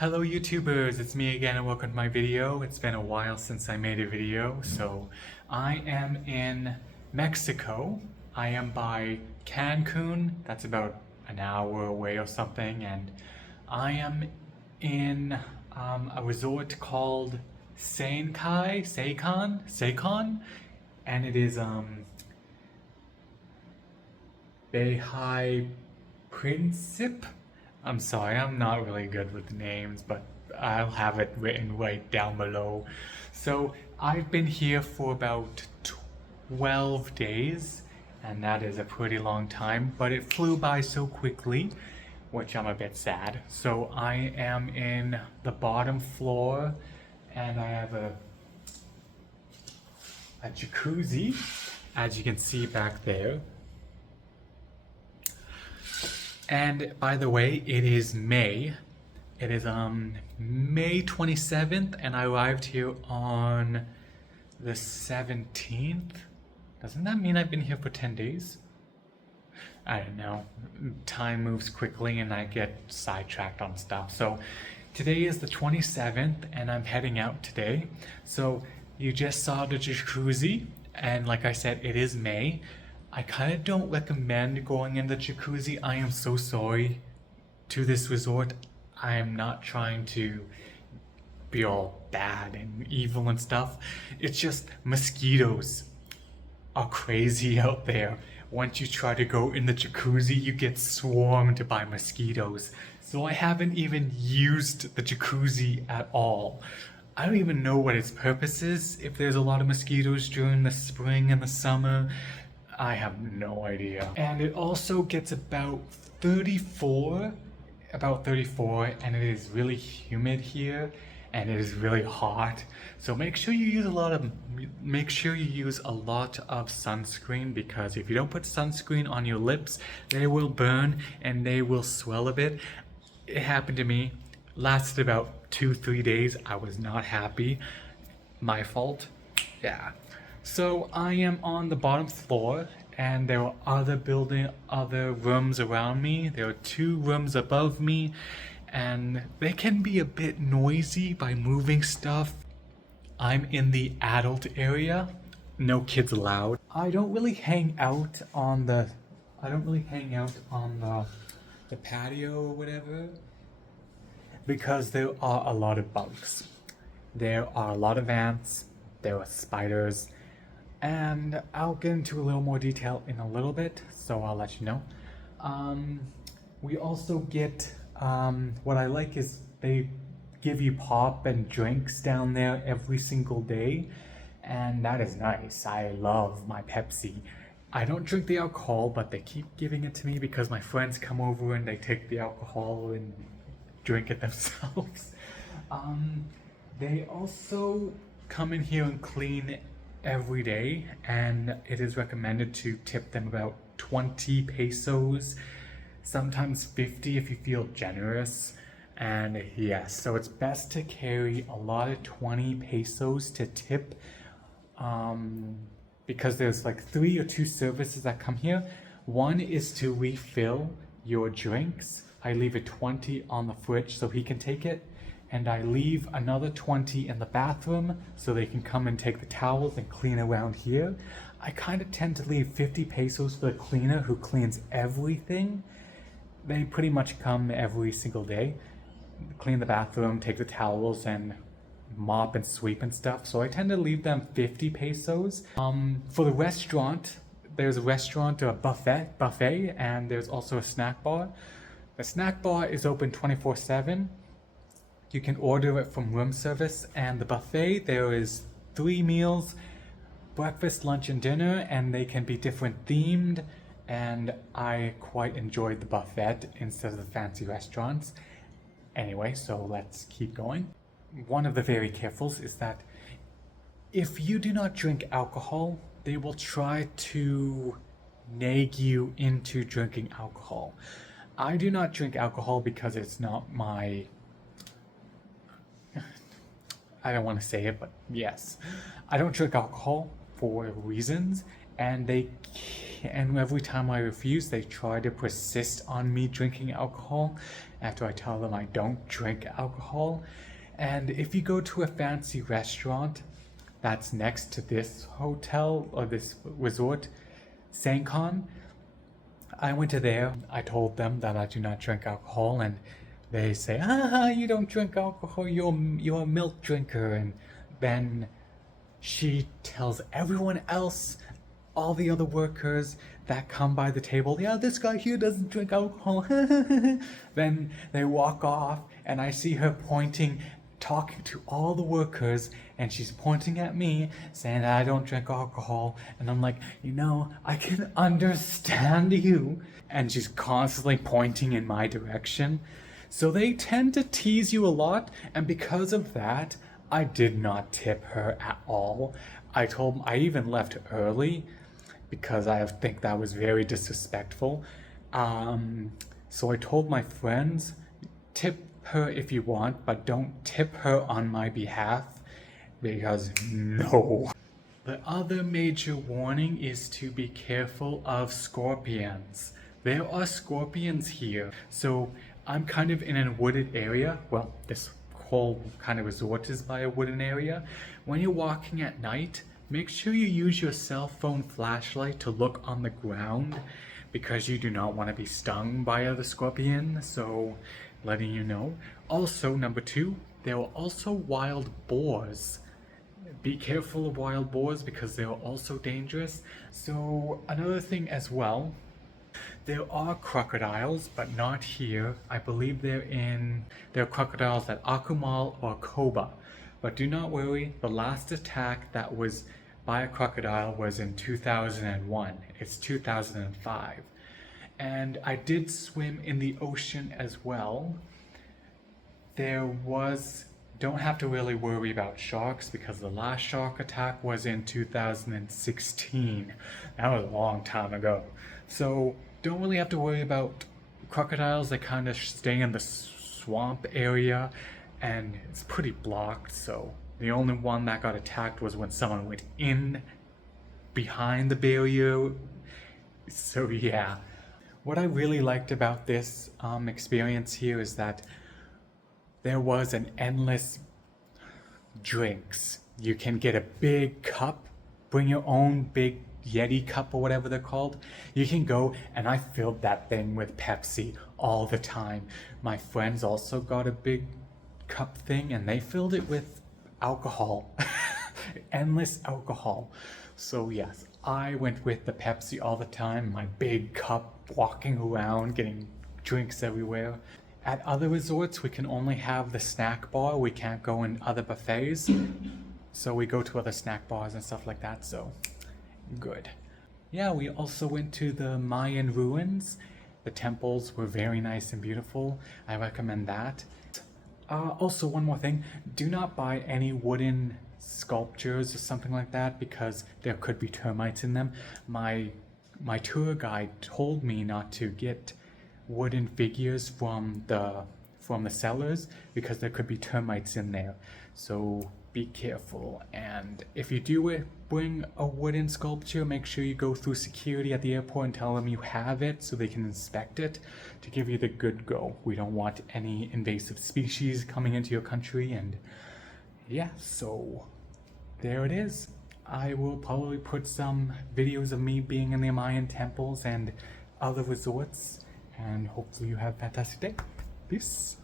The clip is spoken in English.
Hello YouTubers, it's me again and welcome to my video. It's been a while since I made a video, so I am in Mexico. I am by Cancun, that's about an hour away or something, and I am in a resort called Saycon, and it is Bahia Principe. I'm sorry, I'm not really good with names, but I'll have it written right down below. So I've been here for about 12 days, and that is a pretty long time, but it flew by so quickly, which I'm a bit sad. So I am in the bottom floor, and I have a jacuzzi, as you can see back there. And by the way, it is May. It is May 27th, and I arrived here on the 17th. Doesn't that mean I've been here for 10 days? I don't know. Time moves quickly and I get sidetracked on stuff. So today is the 27th and I'm heading out today. So you just saw the jacuzzi, and like I said, it is May. I kind of don't recommend going in the jacuzzi. I am so sorry to this resort. I am not trying to be all bad and evil and stuff. It's just mosquitoes are crazy out there. Once you try to go in the jacuzzi, you get swarmed by mosquitoes. So I haven't even used the jacuzzi at all. I don't even know what its purpose is. If there's a lot of mosquitoes during the spring and the summer, I have no idea. And it also gets about 34, and it is really humid here, and it is really hot. So make sure you use a lot of sunscreen, because if you don't put sunscreen on your lips, they will burn and they will swell a bit. It happened to me. Lasted about 2-3 days. I was not happy. My fault. Yeah. So I am on the bottom floor, and there are other rooms around me. There are 2 rooms above me, and they can be a bit noisy by moving stuff. I'm in the adult area. No kids allowed. I don't really hang out on the patio or whatever, because there are a lot of bugs. There are a lot of ants. There are spiders. And I'll get into a little more detail in a little bit, so I'll let you know. We also get, what I like is they give you pop and drinks down there every single day, and that is nice. I love my Pepsi. I don't drink the alcohol, but they keep giving it to me because my friends come over and they take the alcohol and drink it themselves. They also come in here and clean every day, and it is recommended to tip them about 20 pesos, sometimes 50 if you feel generous. And yes, so it's best to carry a lot of 20 pesos to tip, because there's like 3 or 2 services that come here. One is to refill your drinks. I leave a 20 on the fridge so he can take it, and I leave another 20 in the bathroom so they can come and take the towels and clean around here. I kind of tend to leave 50 pesos for the cleaner who cleans everything. They pretty much come every single day, clean the bathroom, take the towels, and mop and sweep and stuff. So I tend to leave them 50 pesos. For the restaurant, there's a buffet, and there's also a snack bar. The snack bar is open 24/7. You can order it from room service, and the buffet, there is 3 meals, breakfast, lunch, and dinner, and they can be different themed, and I quite enjoyed the buffet instead of the fancy restaurants. Anyway, so let's keep going. One of the very carefuls is that if you do not drink alcohol, they will try to nag you into drinking alcohol. I do not drink alcohol because it's not my... I don't want to say it, but yes. I don't drink alcohol for reasons, and and every time I refuse, they try to persist on me drinking alcohol after I tell them I don't drink alcohol. And if you go to a fancy restaurant that's next to this hotel or this resort, Cancun, I went to there. I told them that I do not drink alcohol, and they say, you don't drink alcohol, you're a milk drinker. And then she tells everyone else, all the other workers that come by the table, yeah, this guy here doesn't drink alcohol. Then they walk off, and I see her pointing, talking to all the workers, and she's pointing at me saying that I don't drink alcohol. And I'm like, I can understand you. And she's constantly pointing in my direction. So they tend to tease you a lot, and because of that, I did not tip her at all. I even left early because I think that was very disrespectful. So I told my friends, tip her if you want, but don't tip her on my behalf, because no. The other major warning is to be careful of scorpions. There are scorpions here. So I'm kind of in a wooded area. Well, this whole kind of resort is by a wooden area. When you're walking at night, make sure you use your cell phone flashlight to look on the ground, because you do not want to be stung by other scorpions. So letting you know. Also, number 2, there are also wild boars. Be careful of wild boars because they are also dangerous. So another thing as well, there are crocodiles, but not here. I believe there are crocodiles at Akumal or Koba. But do not worry, the last attack that was by a crocodile was in 2001. It's 2005. And I did swim in the ocean as well. Don't have to really worry about sharks because the last shark attack was in 2016. That was a long time ago. So don't really have to worry about crocodiles. They kind of stay in the swamp area, and it's pretty blocked. So the only one that got attacked was when someone went in behind the barrier. So yeah. What I really liked about this experience here is that there was an endless drinks. You can get a big cup, bring your own big Yeti cup or whatever they're called. You can go, and I filled that thing with Pepsi all the time. My friends also got a big cup thing, and they filled it with alcohol. Endless alcohol. So yes, I went with the Pepsi all the time, my big cup, walking around, getting drinks everywhere. At other resorts, we can only have the snack bar. We can't go in other buffets. So we go to other snack bars and stuff like that, so good. Yeah, we also went to the Mayan Ruins. The temples were very nice and beautiful. I recommend that. Also, one more thing. Do not buy any wooden sculptures or something like that because there could be termites in them. My tour guide told me not to get wooden figures from the sellers because there could be termites in there. So be careful. And if you do bring a wooden sculpture, make sure you go through security at the airport and tell them you have it so they can inspect it to give you the good go. We don't want any invasive species coming into your country. And yeah, so there it is. I will probably put some videos of me being in the Mayan temples and other resorts, and hopefully you have a fantastic day. Peace.